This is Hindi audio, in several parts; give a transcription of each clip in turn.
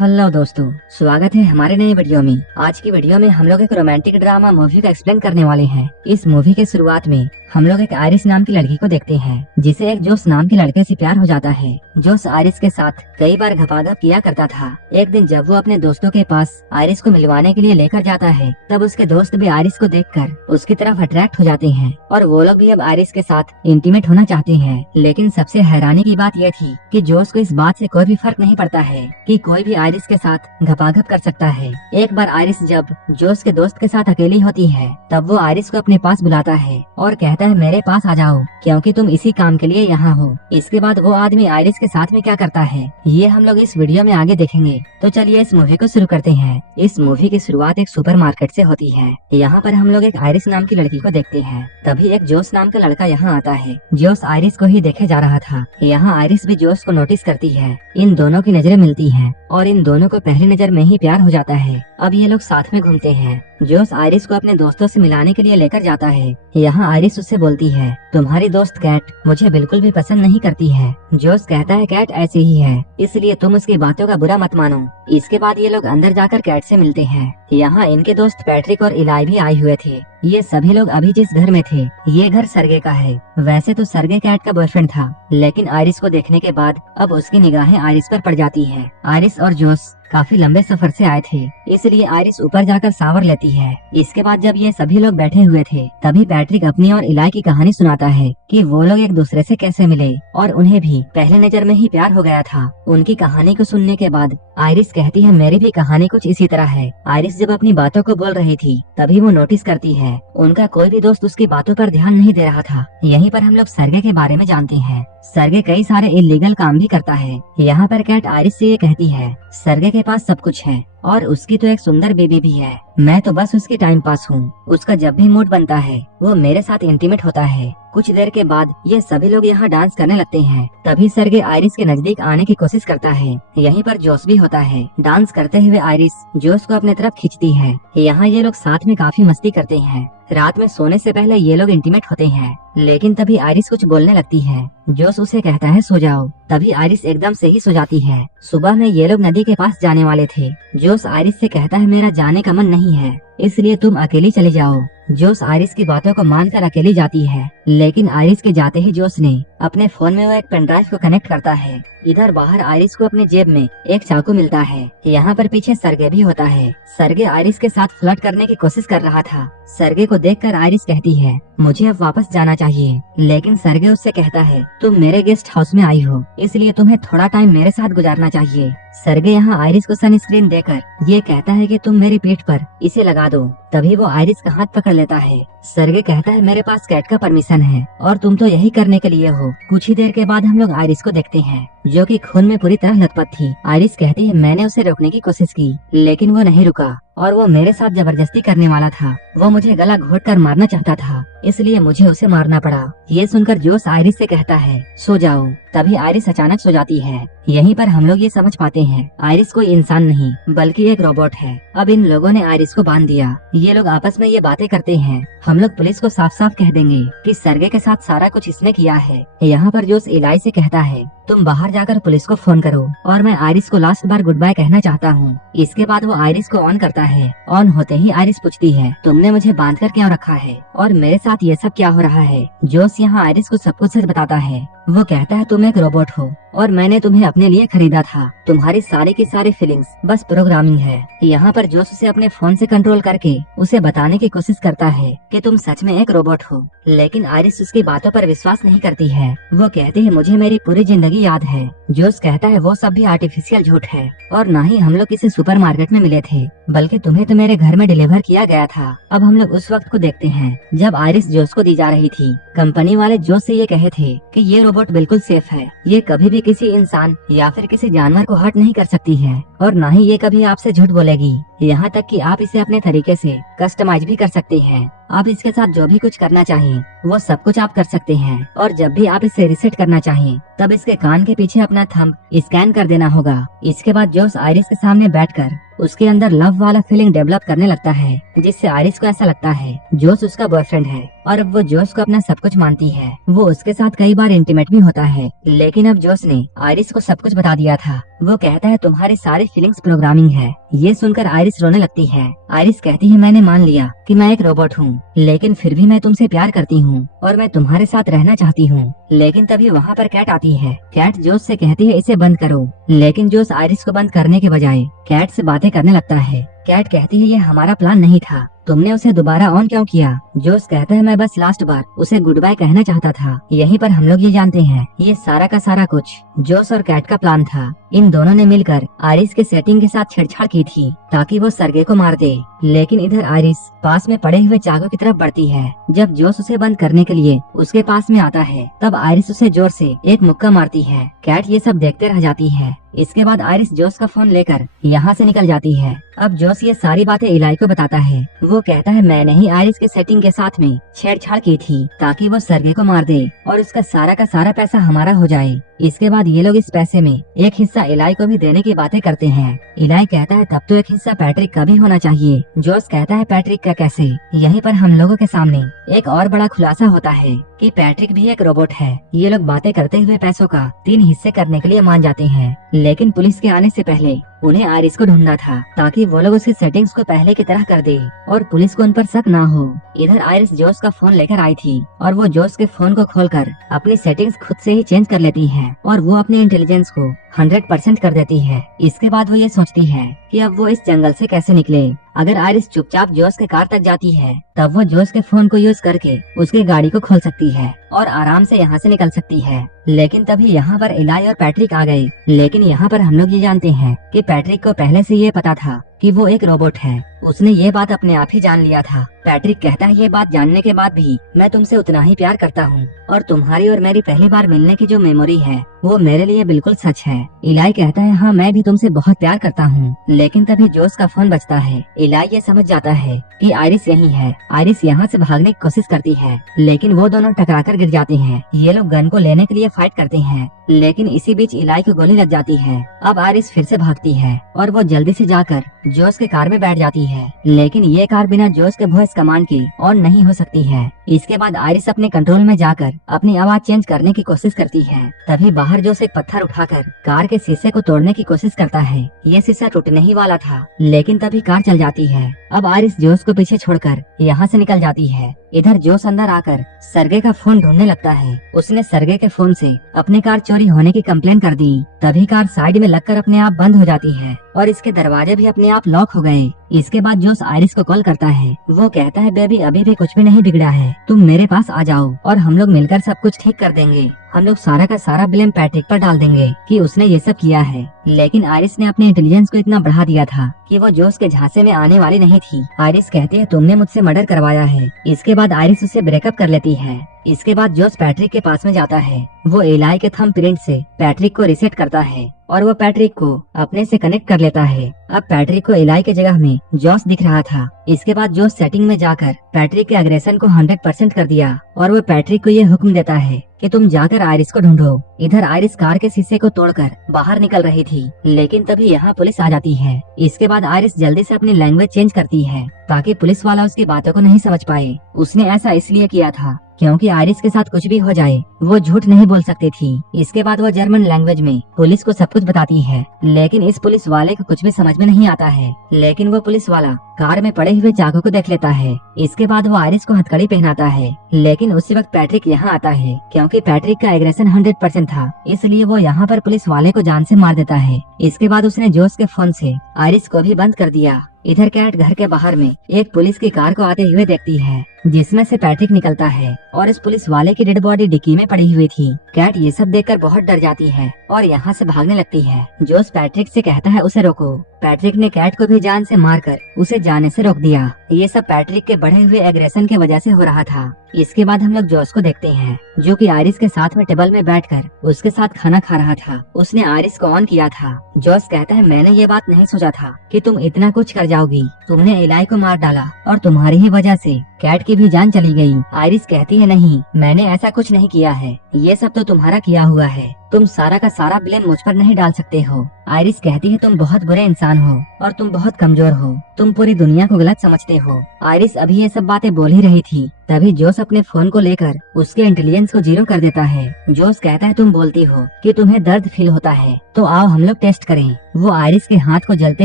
हेलो दोस्तों, स्वागत है हमारे नए वीडियो में। आज की वीडियो में हम लोग एक रोमांटिक ड्रामा मूवी का एक्सप्लेन करने वाले हैं। इस मूवी के शुरुआत में हम लोग एक आयरिस नाम की लड़की को देखते हैं, जिसे एक जोस नाम के लड़के से प्यार हो जाता है। जोस आयरिस के साथ कई बार घपाघप किया करता था। एक दिन जब वो अपने दोस्तों के पास आयरिस को मिलवाने के लिए लेकर जाता है, तब उसके दोस्त भी आयरिस को देखकर उसकी तरफ अट्रैक्ट हो जाते हैं और वो लोग भी अब आयरिस के साथ इंटीमेट होना चाहते हैं। लेकिन सबसे हैरानी की बात यह थी कि जोस को इस बात से कोई भी फर्क नहीं पड़ता है कि कोई भी आयरिस के साथ घपाघप कर सकता है। एक बार आयरिस जब जोस के दोस्त के साथ अकेली होती है, तब वो आयरिस को अपने पास बुलाता है और कहता है मेरे पास आ जाओ, क्योंकि तुम इसी काम के लिए यहाँ हो। इसके बाद वो आदमी आयरिस के साथ में क्या करता है, ये हम लोग इस वीडियो में आगे देखेंगे। तो चलिए इस मूवी को शुरू करते हैं। इस मूवी की शुरुआत एक सुपरमार्केट से होती है। यहाँ पर हम लोग एक आयरिस नाम की लड़की को देखते हैं। तभी एक जोस नाम का लड़का यहाँ आता है। जोस आयरिस को ही देखे जा रहा था। यहाँ आयरिस भी जोस को नोटिस करती है। इन दोनों की नजरें मिलती हैं और इन दोनों को पहली नजर में ही प्यार हो जाता है। अब ये लोग साथ में घूमते हैं। जोस आयरिस को अपने दोस्तों से मिलाने के लिए लेकर जाता है। यहाँ आयरिस उससे बोलती है तुम्हारी दोस्त कैट मुझे बिल्कुल भी पसंद नहीं करती है। जोस कहता है कैट ऐसी ही है, इसलिए तुम उसकी बातों का बुरा मत मानो। इसके बाद ये लोग अंदर जाकर कैट से मिलते हैं। यहाँ इनके दोस्त पैट्रिक और इलाई भी आए हुए थे। ये सभी लोग अभी जिस घर में थे, ये घर सरगे का है। वैसे तो सरगे कैट का बॉयफ्रेंड था, लेकिन आयरिस को देखने के बाद अब उसकी निगाहें आयरिस पर पड़ जाती है। आयरिस और जोस काफी लंबे सफर से आए थे, इसलिए आयरिस ऊपर जाकर शावर लेती है। इसके बाद जब ये सभी लोग बैठे हुए थे, तभी पैट्रिक अपनी और इलाई की कहानी सुनाता है कि वो लोग एक दूसरे से कैसे मिले और उन्हें भी पहले नजर में ही प्यार हो गया था। उनकी कहानी को सुनने के बाद आयरिस कहती है मेरी भी कहानी कुछ इसी तरह है। आयरिस जब अपनी बातों को बोल रही थी, तभी वो नोटिस करती है उनका कोई भी दोस्त उसकी बातों पर ध्यान नहीं दे रहा था। यहीं पर हम लोग सरगे के बारे में जानते हैं। सरगे कई सारे इलीगल काम भी करता है। यहाँ पर कैट आयरिस से ये कहती है सरगे के पास सब कुछ है और उसकी तो एक सुंदर बेबी भी है। मैं तो बस उसकी टाइम पास हूँ। उसका जब भी मूड बनता है वो मेरे साथ इंटीमेट होता है। कुछ देर के बाद ये सभी लोग यहाँ डांस करने लगते हैं। तभी सरगे आयरिस के नजदीक आने की कोशिश करता है। यहीं पर जोस भी होता है। डांस करते हुए आयरिस जोस को अपने तरफ खींचती है। यहाँ ये लोग साथ में काफी मस्ती करते हैं। रात में सोने से पहले ये लोग इंटीमेट होते हैं, लेकिन तभी आयरिस कुछ बोलने लगती है। जोस उसे कहता है सो जाओ। तभी आयरिस एकदम से ही सो जाती है। सुबह में ये लोग नदी के पास जाने वाले थे। जोस आयरिस से कहता है मेरा जाने का मन नहीं है, इसलिए तुम अकेली चली जाओ। जोस आयरिस की बातों को मानकर अकेली जाती है, लेकिन आयरिस के जाते ही जोस ने अपने फोन में वो एक पेन ड्राइव को कनेक्ट करता है। इधर बाहर आयरिस को अपने जेब में एक चाकू मिलता है। यहाँ पर पीछे सरगे भी होता है। सरगे आयरिस के साथ फ्लर्ट करने की कोशिश कर रहा था। सरगे को देखकर आयरिस कहती है मुझे अब वापस जाना चाहिए, लेकिन सरगे उससे कहता है तुम मेरे गेस्ट हाउस में आई हो, इसलिए तुम्हें थोड़ा टाइम मेरे साथ गुजारना चाहिए। सरगे यहाँ आयरिस को सनस्क्रीन देकर ये कहता है कि तुम मेरी पीठ पर इसे लगा दो। तभी वो आयरिस का हाथ पकड़ लेता है। सरगे कहता है मेरे पास कैट का परमिशन है और तुम तो यही करने के लिए हो। कुछ ही देर के बाद हम लोग आयरिस को देखते हैं, जो कि खून में पूरी तरह लथपथ थी। आयरिस कहती है मैंने उसे रोकने की कोशिश की, लेकिन वो नहीं रुका और वो मेरे साथ जबरदस्ती करने वाला था। वो मुझे गला घोट कर मारना चाहता था, इसलिए मुझे उसे मारना पड़ा। ये सुनकर जोस आयरिस से कहता है सो जाओ। तभी आयरिस अचानक सो जाती है। यहीं पर हम लोग ये समझ पाते हैं आयरिस कोई इंसान नहीं बल्कि एक रोबोट है। अब इन लोगों ने आयरिस को बांध दिया। ये लोग आपस में ये बातें करते हैं। हम लोग पुलिस को साफ साफ कह देंगे कि सरगे के साथ सारा कुछ इसने किया है। यहाँ पर जोस इलाई से कहता है तुम बाहर जाकर पुलिस को फोन करो और मैं आयरिस को लास्ट बार गुड बाय कहना चाहता हूँ। इसके बाद वो आयरिस को ऑन करता है। ऑन होते ही आयरिस पूछती है तुमने मुझे बांध कर क्यों रखा है और मेरे साथ ये सब क्या हो रहा है। जोस यहाँ आयरिस को सब कुछ सच बताता है। वो कहता है तुम एक रोबोट हो और मैंने तुम्हें अपने लिए खरीदा था। तुम्हारी सारी की सारी फीलिंग्स बस प्रोग्रामिंग है। यहाँ पर जोस उसे अपने फोन से कंट्रोल करके उसे बताने की कोशिश करता है कि तुम सच में एक रोबोट हो, लेकिन आयरिस उसकी बातों पर विश्वास नहीं करती है। वो कहती है मुझे मेरी पूरी जिंदगी याद है। जोस कहता है वो सब भी आर्टिफिशियल झूठ है और न ही हम लोग किसी सुपरमार्केट में मिले थे, बल्कि तुम्हें तो मेरे घर में डिलीवर किया गया था। अब हम लोग उस वक्त को देखते हैं जब आयरिस जोस को दी जा रही थी। कंपनी वाले जोस से ये कहे थे कि ये रोबोट बिल्कुल सेफ है, ये कभी भी किसी इंसान या फिर किसी जानवर को हर्ट नहीं कर सकती है और न ही ये कभी आपसे झूठ बोलेगी। यहाँ तक कि आप इसे अपने तरीके से कस्टमाइज भी कर सकते हैं। आप इसके साथ जो भी कुछ करना चाहिए वो सब कुछ आप कर सकते हैं और जब भी आप इसे रिसेट करना चाहिए तब इसके कान के पीछे अपना थंब स्कैन कर देना होगा। इसके बाद जोस आयरिस के सामने बैठकर उसके अंदर लव वाला फीलिंग डेवलप करने लगता है, जिससे आयरिस को ऐसा लगता है जोस उसका बॉयफ्रेंड है और अब वो जोश को अपना सब कुछ मानती है। वो उसके साथ कई बार इंटीमेट भी होता है, लेकिन अब जोश ने आयरिस को सब कुछ बता दिया था। वो कहता है तुम्हारी सारी फीलिंग्स प्रोग्रामिंग है। ये सुनकर आयरिस रोने लगती है। आयरिस कहती है मैंने मान लिया कि मैं एक रोबोट हूँ, लेकिन फिर भी मैं तुमसे प्यार करती हूँ और मैं तुम्हारे साथ रहना चाहती हूँ। लेकिन तभी वहाँ पर कैट आती है। कैट जोश से कहती है इसे बंद करो, लेकिन जोश आयरिस को बंद करने के बजाय कैट से बातें करने लगता है। कैट कहती है ये हमारा प्लान नहीं था, तुमने उसे दोबारा ऑन क्यों किया? जोश कहता है मैं बस लास्ट बार उसे गुड बाय कहना चाहता था। यहीं पर हम लोग ये जानते हैं ये सारा का सारा कुछ जोश और कैट का प्लान था। इन दोनों ने मिलकर आयरिस के सेटिंग के साथ छेड़छाड़ की थी ताकि वो सरगे को मार दे। लेकिन इधर आयरिस पास में पड़े हुए चाकू की तरफ बढ़ती है। जब जोश उसे बंद करने के लिए उसके पास में आता है, तब आयरिस उसे जोर से एक मुक्का मारती है। कैट ये सब देखते रह जाती है। इसके बाद आयरिस जोश का फोन लेकर यहाँ से निकल जाती है। अब जोश ये सारी बातें इलाई को बताता है। वो कहता है मैंने ही आयरिस के सेटिंग के साथ में छेड़छाड़ की थी ताकि वो सरगे को मार दे और उसका सारा का सारा पैसा हमारा हो जाए। इसके बाद ये लोग इस पैसे में एक हिस्सा इलाई को भी देने की बातें करते हैं। इलाई कहता है तब तो एक हिस्सा पैट्रिक का भी होना चाहिए। जोश कहता है पैट्रिक का कैसे? यहीं पर हम लोगों के सामने एक और बड़ा खुलासा होता है कि पैट्रिक भी एक रोबोट है। ये लोग बातें करते हुए पैसों का 3 हिस्से करने के लिए मान जाते हैं, लेकिन पुलिस के आने से पहले उन्हें आयरिस को ढूंढना था ताकि वो लोग उसकी सेटिंग्स को पहले की तरह कर दे और पुलिस को उन पर शक ना हो। इधर आयरिस जोश का फोन लेकर आई थी और वो जोश के फोन को खोलकर अपनी सेटिंग्स खुद से ही चेंज कर लेती है और वो अपनी इंटेलिजेंस को 100% कर देती है। इसके बाद वो ये सोचती है कि अब वो इस जंगल से कैसे निकले। अगर आयरिस चुपचाप जोश के कार तक जाती है, तब वो जोश के फोन को यूज करके उसकी गाड़ी को खोल सकती है और आराम से यहाँ से निकल सकती है। लेकिन तभी यहाँ पर इलाई और पैट्रिक आ गए। लेकिन यहाँ पर हम लोग ये जानते हैं कि पैट्रिक को पहले से ये पता था कि वो एक रोबोट है। उसने ये बात अपने आप ही जान लिया था। पैट्रिक कहता है ये बात जानने के बाद भी मैं तुमसे उतना ही प्यार करता हूँ और तुम्हारी और मेरी पहली बार मिलने की जो मेमोरी है वो मेरे लिए बिल्कुल सच है। इलाई कहता है हाँ मैं भी तुमसे बहुत प्यार करता हूँ। लेकिन तभी जोश का फोन बजता है। इलाई ये समझ जाता है कि आयरिस यही है। आयरिस यहाँ से भागने की कोशिश करती है, लेकिन वो दोनों टकराकर गिर जाते हैं। ये लोग गन को लेने के लिए फाइट करते हैं, लेकिन इसी बीच इलाई को गोली लग जाती है। अब आयरिस फिर से भागती है और वो जल्दी से जाकर जोश के कार में बैठ जाती है, लेकिन ये कार बिना जोश के वॉइस कमांड के ऑन नहीं हो सकती है। इसके बाद आयरिस अपने कंट्रोल में जाकर अपनी आवाज चेंज करने की कोशिश करती है। तभी बाहर जोश एक पत्थर उठाकर कार के शीशे को तोड़ने की कोशिश करता है। ये शीशा टूटने ही वाला था, लेकिन तभी कार चल जाती है। अब आयरिस जोश को पीछे छोड़कर यहाँ से निकल जाती है। इधर जोश अंदर आकर सरगे का फोन ढूंढने लगता है। उसने सरगे के फोन से अपनी कार चोरी होने की कंप्लेन कर दी। तभी कार साइड में लगकर अपने आप बंद हो जाती है और इसके दरवाजे भी अपने आप लॉक हो गए। इसके बाद जोश आयरिस को कॉल करता है। वो कहता है बेबी अभी भी कुछ भी नहीं बिगड़ा है, तुम मेरे पास आ जाओ और हम लोग मिलकर सब कुछ ठीक कर देंगे। हम लोग सारा का सारा ब्लेम पैट्रिक पर डाल देंगे कि उसने ये सब किया है। लेकिन आयरिस ने अपने इंटेलिजेंस को इतना बढ़ा दिया था कि वो जोश के झांसे में आने वाली नहीं थी। आयरिस कहती है तुमने मुझसे मर्डर करवाया है। इसके बाद आयरिस उससे ब्रेकअप कर लेती है। इसके बाद जोश पैट्रिक के पास में जाता है। वो इलाई के थंब प्रिंट से पैट्रिक को रीसेट करता है और वो पैट्रिक को अपने से कनेक्ट कर लेता है। अब पैट्रिक को इलाई के जगह में जोश दिख रहा था। इसके बाद जोश सेटिंग में जाकर पैट्रिक के अग्रेशन को 100% कर दिया और वो पैट्रिक को ये हुक्म देता है कि तुम जाकर आयरिस को ढूंढो। इधर आयरिस कार के शीशे को तोड़कर बाहर निकल रही थी, लेकिन तभी यहाँ पुलिस आ जाती है। इसके बाद आयरिस जल्दी से अपनी लैंग्वेज चेंज करती है ताकि पुलिस वाला उसकी बातों को नहीं समझ पाए। उसने ऐसा इसलिए किया था क्योंकि आयरिस के साथ कुछ भी हो जाए वो झूठ नहीं बोल सकती थी। इसके बाद वो जर्मन लैंग्वेज में पुलिस को सब कुछ बताती है, लेकिन इस पुलिस वाले को कुछ भी समझ में नहीं आता है। लेकिन वो पुलिस वाला कार में पड़े हुए चाकू को देख लेता है। इसके बाद वो आयरिस को हथकड़ी पहनाता है, लेकिन उसी वक्त पैट्रिक यहाँ आता है। क्योंकि पैट्रिक का एग्रेशन 100% था, इसलिए वो यहाँ पर पुलिस वाले को जान से मार देता है। इसके बाद उसने जोश के फोन से आयरिस को भी बंद कर दिया। इधर कैट घर के बाहर में एक पुलिस की कार को आते हुए देखती है, जिसमें से पैट्रिक निकलता है और इस पुलिस वाले की डेड बॉडी डिक्की में पड़ी हुई थी। कैट ये सब देखकर बहुत डर जाती है और यहाँ से भागने लगती है। जोश पैट्रिक से कहता है उसे रोको। पैट्रिक ने कैट को भी जान से मारकर उसे जाने से रोक दिया। ये सब पैट्रिक के बढ़े हुए एग्रेशन की वजह से हो रहा था। इसके बाद हम लोग जोश को देखते हैं, जो कि आयरिस के साथ में टेबल में बैठकर उसके साथ खाना खा रहा था। उसने आयरिस को ऑन किया था। जोश कहता है मैंने ये बात नहीं सोचा था कि तुम इतना कुछ कर जाओगी। तुमने इलाई को मार डाला और तुम्हारी ही वजह से कैट की भी जान चली गई। आयरिस कहती है नहीं, मैंने ऐसा कुछ नहीं किया है, ये सब तो तुम्हारा किया हुआ है। तुम सारा का सारा ब्लेम मुझ पर नहीं डाल सकते हो। आयरिस कहती है तुम बहुत बुरे इंसान हो और तुम बहुत कमजोर हो, तुम पूरी दुनिया को गलत समझते हो। आयरिस अभी ये सब बातें बोल ही रही थी, तभी जोस अपने फोन को लेकर उसके इंटेलिजेंस को 0 कर देता है। जोस कहता है तुम बोलती हो कि तुम्हें दर्द फील होता है, तो आओ हम लोग टेस्ट करें। वो आयरिस के हाथ को जलते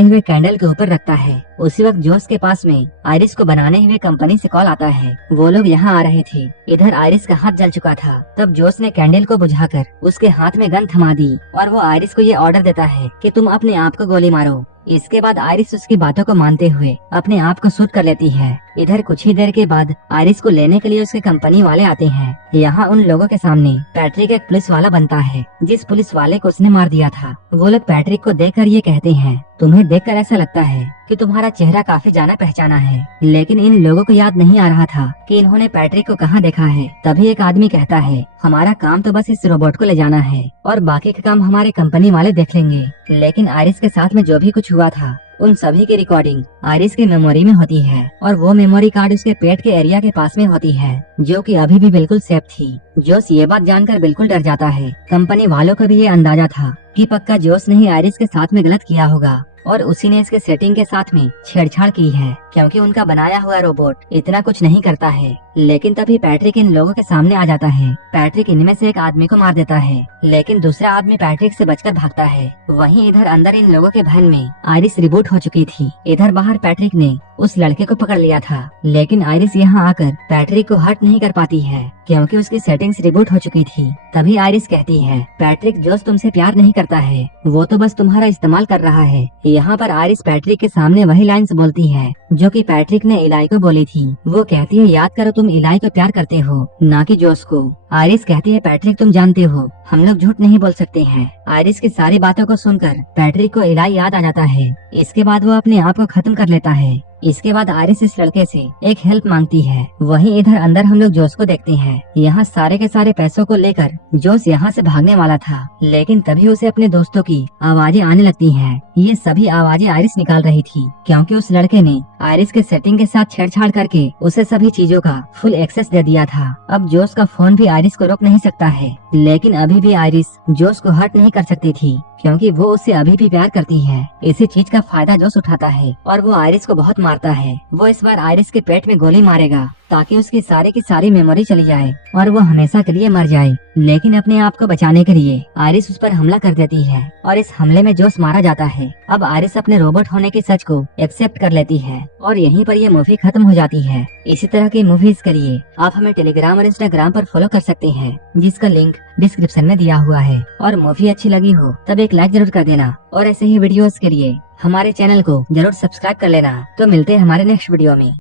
हुए कैंडल के ऊपर रखता है। उसी वक्त जोस के पास में आयरिस को बनाने हुए कंपनी से कॉल आता है। वो लोग यहाँ आ रहे थे। इधर आयरिस का हाथ जल चुका था। तब जोस ने कैंडल को बुझाकर उसके हाथ में गन थमा दी और वो आयरिस को ये ऑर्डर देता है कि तुम अपने आप को गोली मारो। इसके बाद आयरिस उसकी बातों को मानते हुए अपने आप को शूट कर लेती है। इधर कुछ ही देर के बाद आयरिस को लेने के लिए उसके कंपनी वाले आते हैं। यहाँ उन लोगों के सामने पैट्रिक एक पुलिस वाला बनता है, जिस पुलिस वाले को उसने मार दिया था। वो लोग पैट्रिक को देखकर ये कहते हैं तुम्हें देखकर ऐसा लगता है कि तुम्हारा चेहरा काफी जाना पहचाना है। लेकिन इन लोगों को याद नहीं आ रहा था कि इन्होंने पैट्रिक को कहाँ देखा है। तभी एक आदमी कहता है हमारा काम तो बस इस रोबोट को ले जाना है और बाकी का काम हमारे कंपनी वाले देख लेंगे। लेकिन आयरिस के साथ में जो भी कुछ हुआ था उन सभी की रिकॉर्डिंग आयरिस के मेमोरी में होती है और वो मेमोरी कार्ड उसके पेट के एरिया के पास में होती है, जो कि अभी भी बिल्कुल सेफ थी। जोस ये बात जानकर बिल्कुल डर जाता है। कंपनी वालों को भी ये अंदाजा था कि पक्का जोस ने ही आयरिस के साथ में गलत किया होगा और उसी ने इसके सेटिंग के साथ में छेड़छाड़ की है, क्योंकि उनका बनाया हुआ रोबोट इतना कुछ नहीं करता है। लेकिन तभी पैट्रिक इन लोगों के सामने आ जाता है। पैट्रिक इनमें से एक आदमी को मार देता है, लेकिन दूसरा आदमी पैट्रिक से बचकर भागता है। वहीं इधर अंदर इन लोगों के भवन में आयरिस रिबूट हो चुकी थी। इधर बाहर पैट्रिक ने उस लड़के को पकड़ लिया था, लेकिन आयरिस यहाँ आकर पैट्रिक को हर्ट नहीं कर पाती है, क्योंकि उसकी सेटिंग्स रिबूट हो चुकी थी। तभी आयरिस कहती है पैट्रिक जोस तुमसे प्यार नहीं करता है, वो तो बस तुम्हारा इस्तेमाल कर रहा है। यहाँ पर आयरिस पैट्रिक के सामने वही लाइंस बोलती है जो कि पैट्रिक ने इलाई को बोली थी। वो कहती है याद करो तुम इलाई को प्यार करते हो, ना कि जोस को। आयरिस कहती है पैट्रिक तुम जानते हो हम लोग झूठ नहीं बोल सकते हैं। आयरिस की सारी बातों को सुनकर पैट्रिक को इलाई याद आ जाता है। इसके बाद वो अपने आप को खत्म कर लेता है। इसके बाद आयरिस इस लड़के से एक हेल्प मांगती है। वहीं इधर अंदर हम लोग जोस को देखते हैं। यहाँ सारे के सारे पैसों को लेकर जोस यहाँ से भागने वाला था, लेकिन तभी उसे अपने दोस्तों की आवाजें आने लगती हैं। ये सभी आवाजें आयरिस निकाल रही थी, क्योंकि उस लड़के ने आयरिस के सेटिंग के साथ छेड़छाड़ करके उसे सभी चीजों का फुल एक्सेस दे दिया था। अब जोस का फोन भी आयरिस को रोक नहीं सकता है, लेकिन अभी भी आयरिस जोस को हर्ट नहीं कर सकती थी, क्योंकि वो उससे अभी भी प्यार करती है। इसी चीज का फायदा जोस उठाता है और वो आयरिस को बहुत मारता है। वो इस बार आयरिस के पेट में गोली मारेगा ताकि उसकी सारी की सारी मेमोरी चली जाए और वो हमेशा के लिए मर जाए। लेकिन अपने आप को बचाने के लिए आयरिस उस पर हमला कर देती है और इस हमले में जोस मारा जाता है। अब आयरिस अपने रोबोट होने के सच को एक्सेप्ट कर लेती है और यहीं पर ये मूवी खत्म हो जाती है। इसी तरह की मूवीज के लिए आप हमें टेलीग्राम और इंस्टाग्राम पर फॉलो कर सकते हैं, जिसका लिंक डिस्क्रिप्शन में दिया हुआ है। और मूवी अच्छी लगी हो तब एक लाइक जरूर कर देना और ऐसे ही वीडियोस के लिए हमारे चैनल को जरूर सब्सक्राइब कर लेना। तो मिलते हैं हमारे नेक्स्ट वीडियो में।